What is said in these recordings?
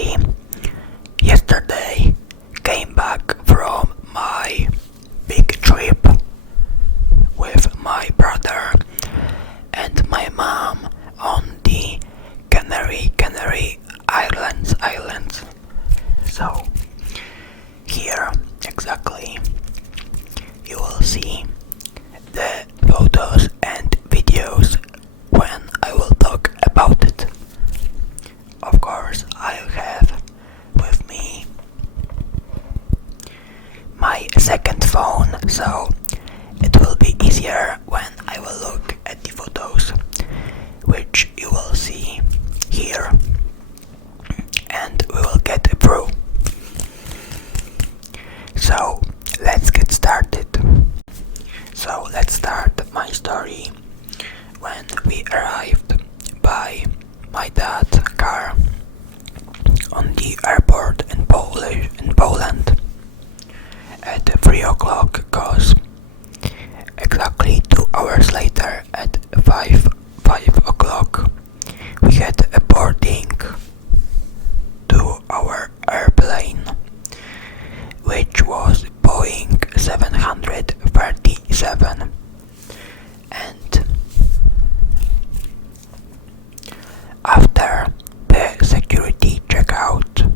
actually yesterday came back from my big trip with my brother and my mom on the Canary Islands. So here exactly you will see the photos and videos when I will talk about it. Of course, I have with me my second phone, so it will be easier when I will look at the photos, which you will see here, and we will get through. So let's get started. So let's start my story when we arrived by my dad's car on the airport in Poland at 3 o'clock, cause exactly 2 hours later at 5 o'clock we had a boarding to our airplane, which was Boeing 737, and after the security checkout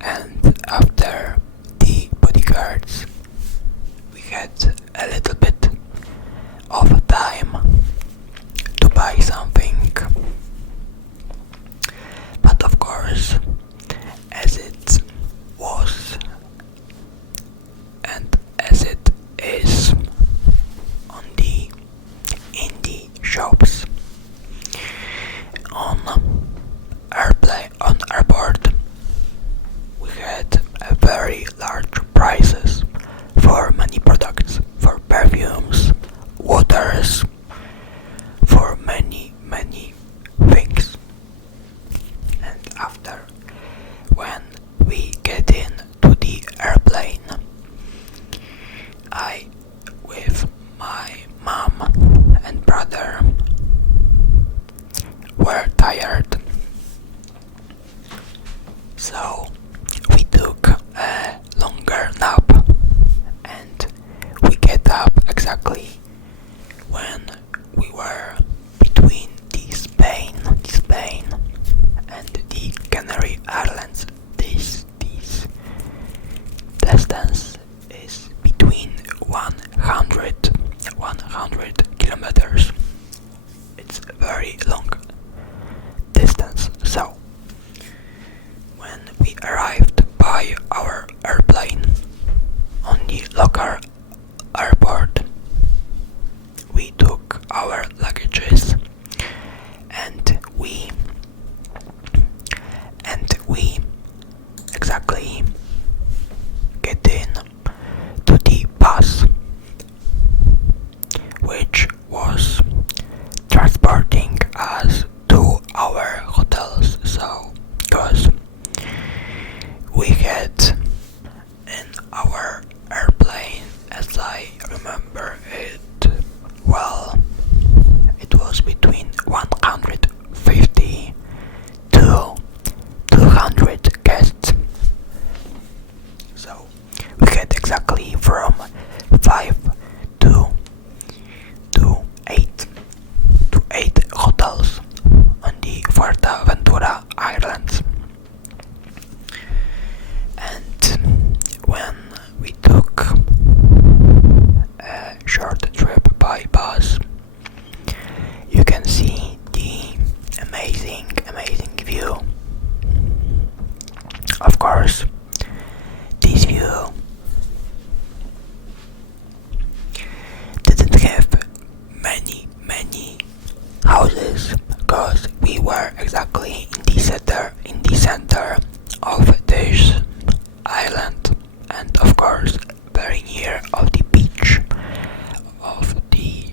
and after the bodyguards, we had a little bit of time to buy something. But of course, as it was and as it is in the shops on airport, we had a very large prices for many products, for perfumes, waters, for many things. And after, when we get in to the airplane, I, with my mom and brother, were tired, so we took a longer nap, and we get up exactly when we were between the Spain and the Canary Islands. This distance is between 100 kilometers. It's a very long distance. So when we arrived by our airplane on the local airport, we took our luggages and we exactly get in to the bus, which was transporting us to our hotels. So, because we had in our airplane, as I remember it well, it was between 150 to 200 guests. So we had exactly from 5 to 8 hotels on the Fuerteventura Islands. And when we took a short trip by bus, you can see the amazing view. Of course, this view didn't have many houses, because we were exactly in the center of this island, and of course very near of the beach, of the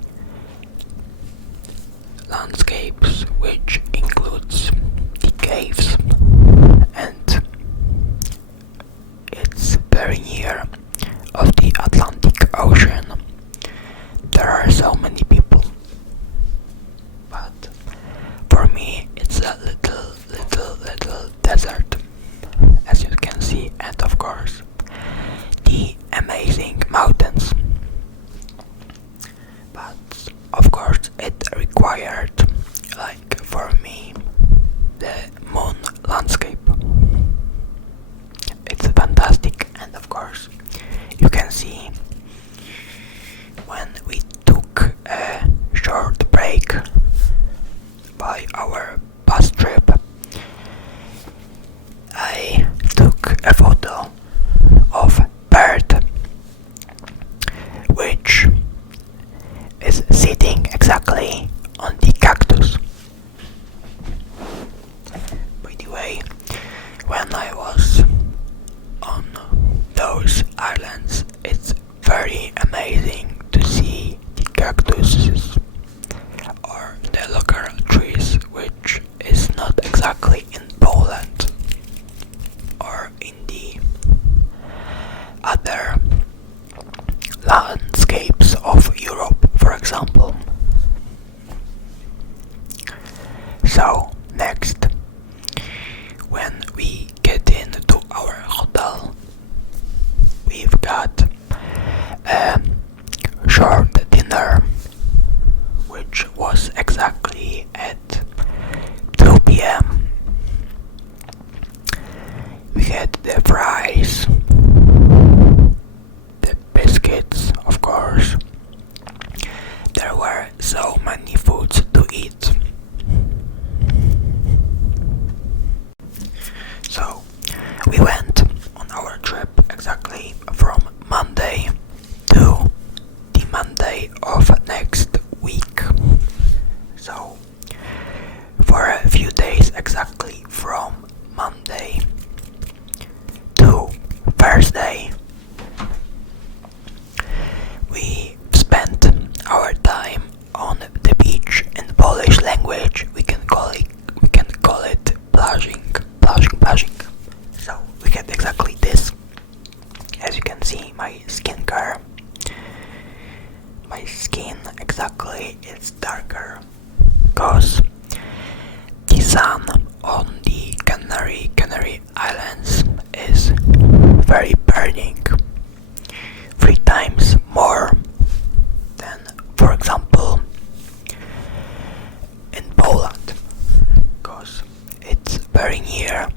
landscapes, which includes the caves, and it's very near of the Atlantic Ocean. There are so many people, but for me it's a little desert. We went on our trip exactly from Monday to the Monday of next week. So for a few days, exactly from Monday to Thursday, we spent our time on the beach. In Polish language we can call it plazing. So we had exactly this. As you can see, my skincare, my skin exactly is darker because the sun on the Canary Islands is very burning, 3 times more than, for example, in Poland, because it's very near.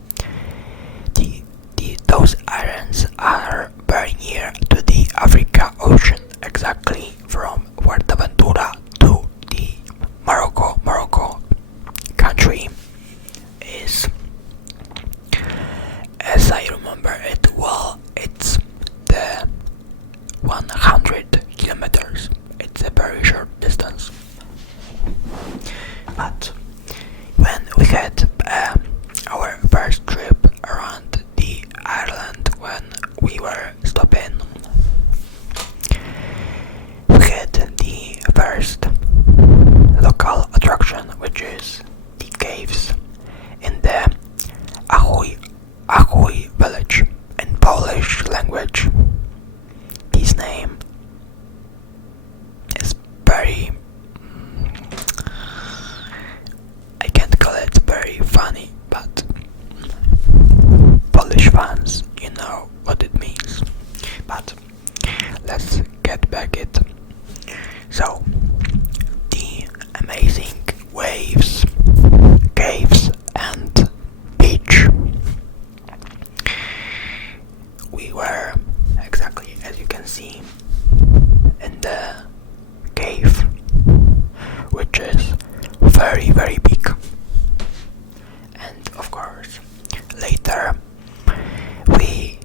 Those islands are very near to the Africa Ocean, exactly from Fuerteventura to the Morocco country is, as I remember it well, it's the 100 kilometers. It's a very short distance. But when we had our first trip around the island, when we were stopping, we had the first local attraction, which is the caves in the Ahoj village. In Polish language, this name is very, I can't call it very funny, but Polish fans, you know what it means. But let's get back it. So the amazing waves, caves and beach. We were exactly, as you can see, in the cave, which is very, very big. And of course, later we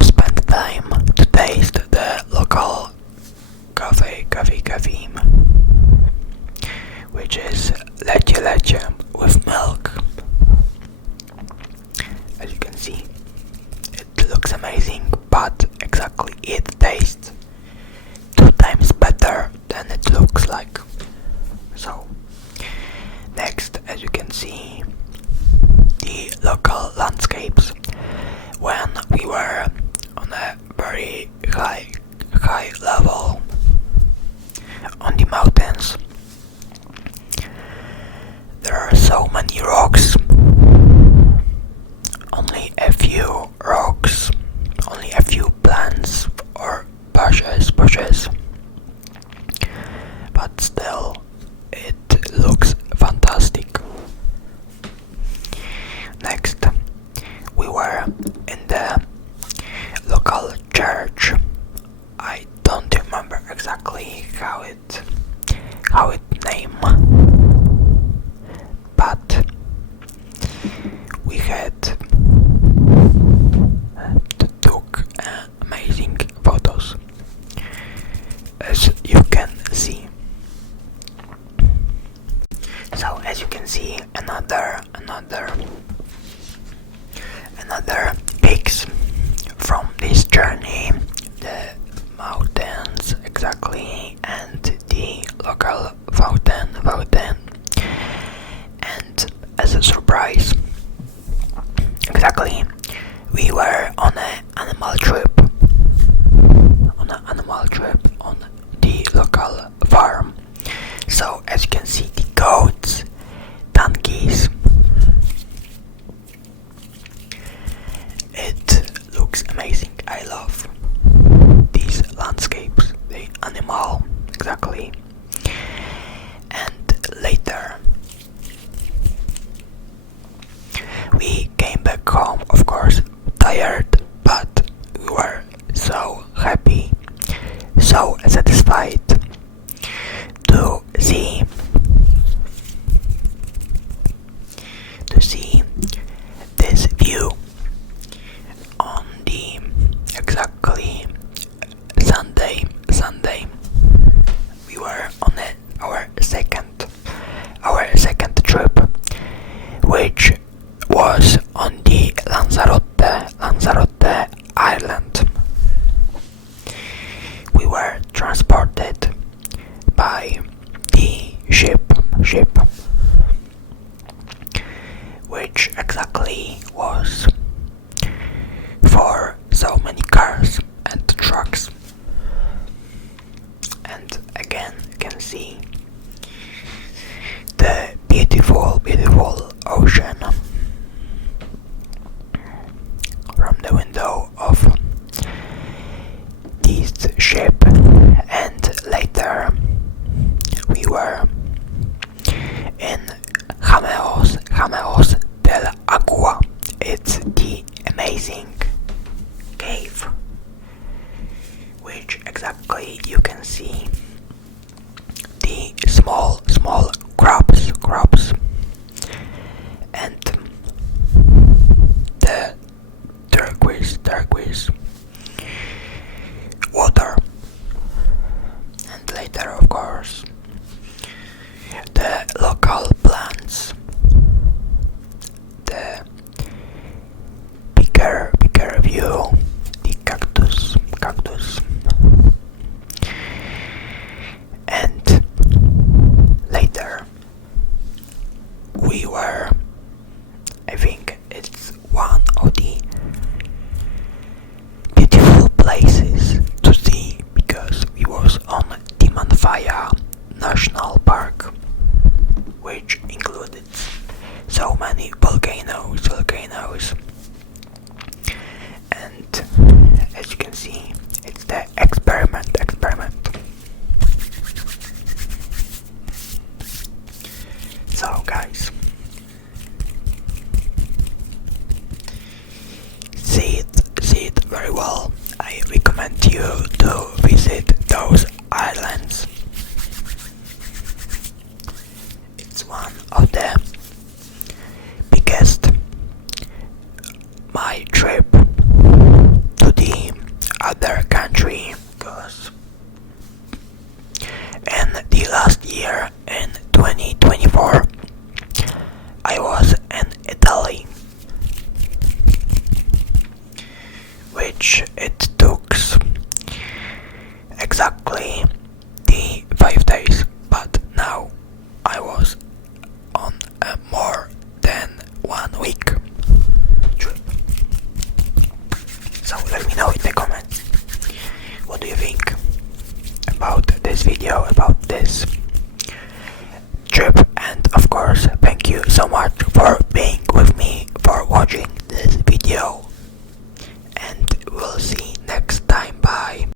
spent time to taste the local coffee, which is leche with milk. As you can see, it looks amazing, but exactly it tastes 2 times better than it looks like. So next, as you can see, the local landscapes. When we were on a very high level on the mountains, there are so many rocks, only a few rocks, only a few plants or bushes, but still it looks fantastic. Next, we were in the local church. I don't remember exactly how it name, but we had to took amazing photos, as you can see. So as you can see, another pics from this journey, the mountains exactly, and the local fountain. And as a surprise, exactly, we were on an animal trip on the local farm. So as you can see, the goats, donkeys, it looks amazing. I love these landscapes, the animal exactly. And later we came back home, of course, tired, but we were so happy, so satisfied to see which exactly was for so many cars and trucks. And again, you can see the beautiful, beautiful ocean from the window of this ship. And later we were in Jameos del Agua. It's the amazing cave, which exactly you can see the small crabs and the turquoise water, and later of course the local plants, the bigger view, the cactus, and later we were, I think it's one of the beautiful places to see, because we was on Timanfaya National Park, which included so many volcanoes, and as you can see, it's the experiment. So guys, see it very well. I recommend you to visit those islands. It's one of the biggest my trip to the other country, because in the last year, in 2024, I was in Italy, which it took exactly the 5 days, but now I was on a more than 1 week trip. So let me know in the comments, what do you think about this video, about this trip, and of course thank you so much for being with me, for watching this video.